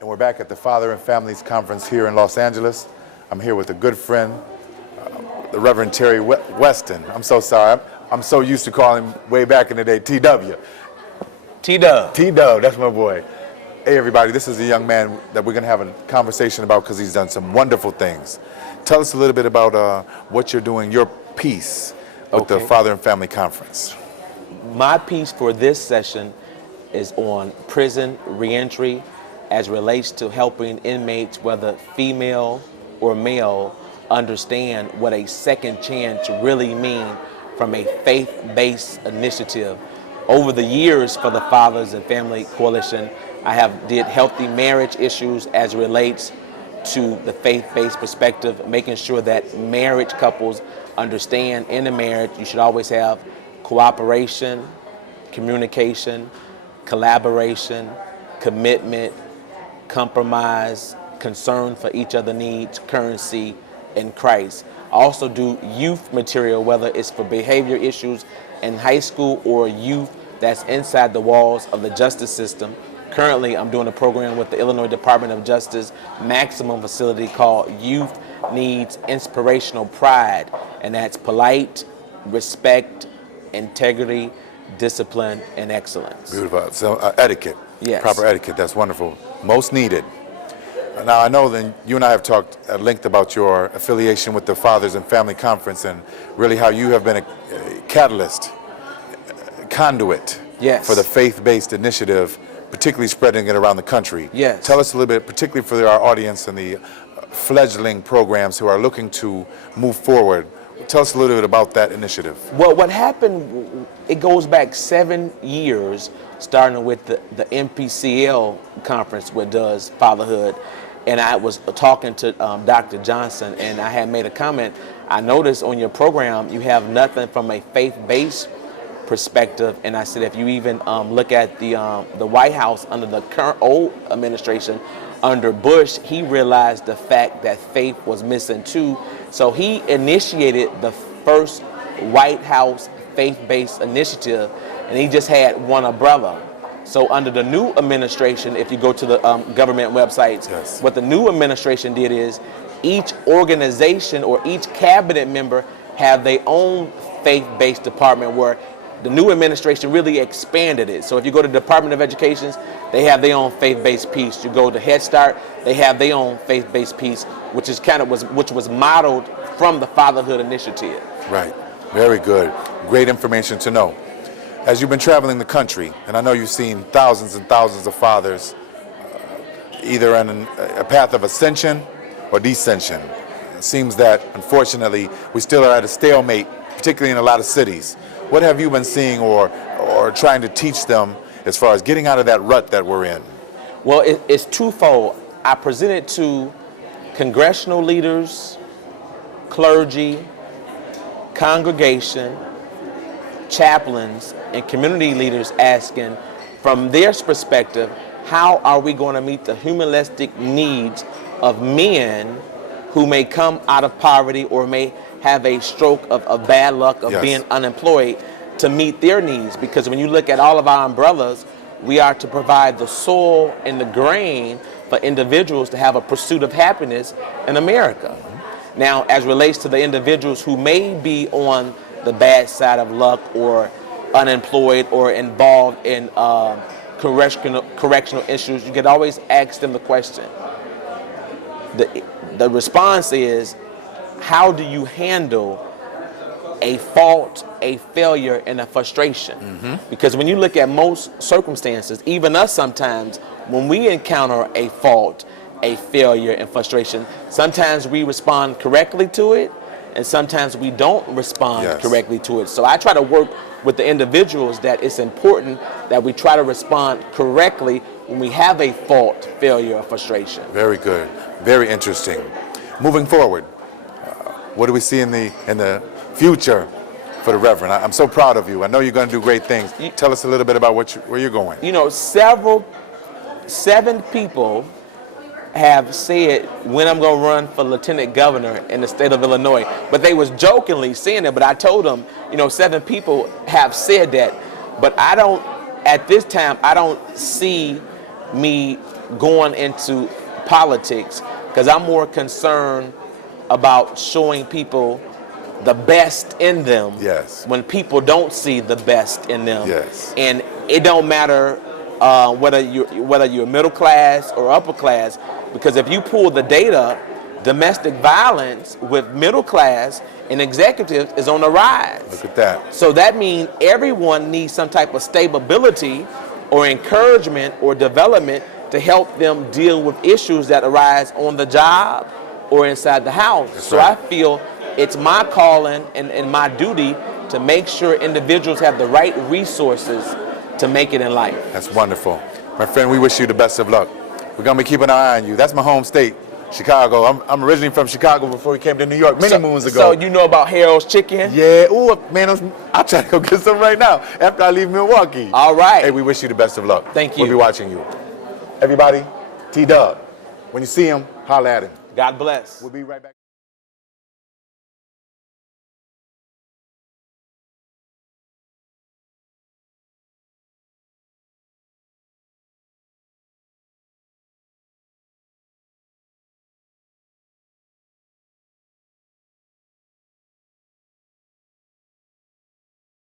And we're back at the Father and Families Conference here in Los Angeles. I'm here with a good friend, the Reverend Terry Weston. I'm so sorry. I'm so used to calling him way back in the day TW. T-Dub. T-Dub, that's my boy. Hey everybody, this is a young man that we're going to have a conversation about because he's done some wonderful things. Tell us a little bit about what you're doing, your piece with the Father and Family Conference. My piece for this session is on prison reentry as relates to helping inmates, whether female or male, understand what a second chance really means from a faith-based initiative. Over the years for the Fathers and Family Coalition, I have did healthy marriage issues as relates to the faith-based perspective, making sure that marriage couples understand in a marriage you should always have cooperation, communication, collaboration, commitment, compromise, concern for each other's needs, currency, in Christ. I also do youth material, whether it's for behavior issues in high school or youth that's inside the walls of the justice system. Currently, I'm doing a program with the Illinois Department of Justice Maximum Facility called Youth Needs Inspirational Pride, and that's polite, respect, integrity, discipline, and excellence. Beautiful. So etiquette, Yes. Proper etiquette, that's wonderful. Most needed. Now I know that you and I have talked at length about your affiliation with the Fathers and Family Conference and really how you have been a catalyst, conduit Yes. for the faith-based initiative, particularly spreading it around the country. Yes. Tell us a little bit, particularly for our audience and the fledgling programs who are looking to move forward. Tell us a little bit about that initiative. Well, what happened, it goes back 7 years, starting with the MPCL conference, which does fatherhood. And I was talking to Dr. Johnson, and I had made a comment. I noticed on your program, you have nothing from a faith-based perspective. And I said, if you even look at the White House under the current old administration, under Bush, he realized the fact that faith was missing too. So he initiated the first White House faith-based initiative, and he just had one umbrella. So under the new administration, if you go to the government websites, Yes. what the new administration did is each organization or each cabinet member have their own faith-based department, where the new administration really expanded it. So if you go to the Department of Education, they have their own faith-based piece. You go to Head Start, they have their own faith-based piece, which was modeled from the Fatherhood Initiative. Right. Very good. Great information to know. As you've been traveling the country, and I know you've seen thousands and thousands of fathers either on a path of ascension or descension. It seems that, unfortunately, we still are at a stalemate, particularly in a lot of cities. What have you been seeing or trying to teach them as far as getting out of that rut that we're in? Well, it's twofold. I presented to congressional leaders, clergy, congregation, chaplains, and community leaders, asking from their perspective, how are we going to meet the humanistic needs of men who may come out of poverty or may have a stroke of bad luck of Yes. being unemployed, to meet their needs? Because when you look at all of our umbrellas, we are to provide the soil and the grain for individuals to have a pursuit of happiness in America. Now, as relates to the individuals who may be on the bad side of luck or unemployed or involved in correctional issues, you can always ask them the question. The response is, how do you handle a fault, a failure, and a frustration? Because when you look at most circumstances, even us sometimes, when we encounter a fault, a failure, and frustration, sometimes we respond correctly to it, and sometimes we don't respond Yes. correctly to it. So I try to work with the individuals that it's important that we try to respond correctly when we have a fault, failure, or frustration. Very good. Very interesting. Moving forward, what do we see in the future for the Reverend? I'm so proud of you. I know you're going to do great things. Tell us a little bit about where you're going. You know, 7 people have said when I'm going to run for lieutenant governor in the state of Illinois, but they was jokingly saying it. But I told them, 7 people have said that, but I don't, at this time, I don't see me going into politics, because I'm more concerned about showing people the best in them. Yes. When people don't see the best in them. Yes. And it don't matter whether you're middle class or upper class, because if you pull the data, domestic violence with middle class and executives is on the rise. Look at that. So that means everyone needs some type of stability or encouragement or development to help them deal with issues that arise on the job or inside the house. That's so right. I feel it's my calling and my duty to make sure individuals have the right resources to make it in life. That's wonderful. My friend, we wish you the best of luck. We're going to be keeping an eye on you. That's my home state, Chicago. I'm originally from Chicago before we came to New York many moons ago. So you know about Harold's Chicken? Yeah. Ooh, man, I'll try to go get some right now after I leave Milwaukee. All right. Hey, we wish you the best of luck. Thank you. We'll be watching you. Everybody, T-Dub, when you see him, holler at him. God bless. We'll be right back.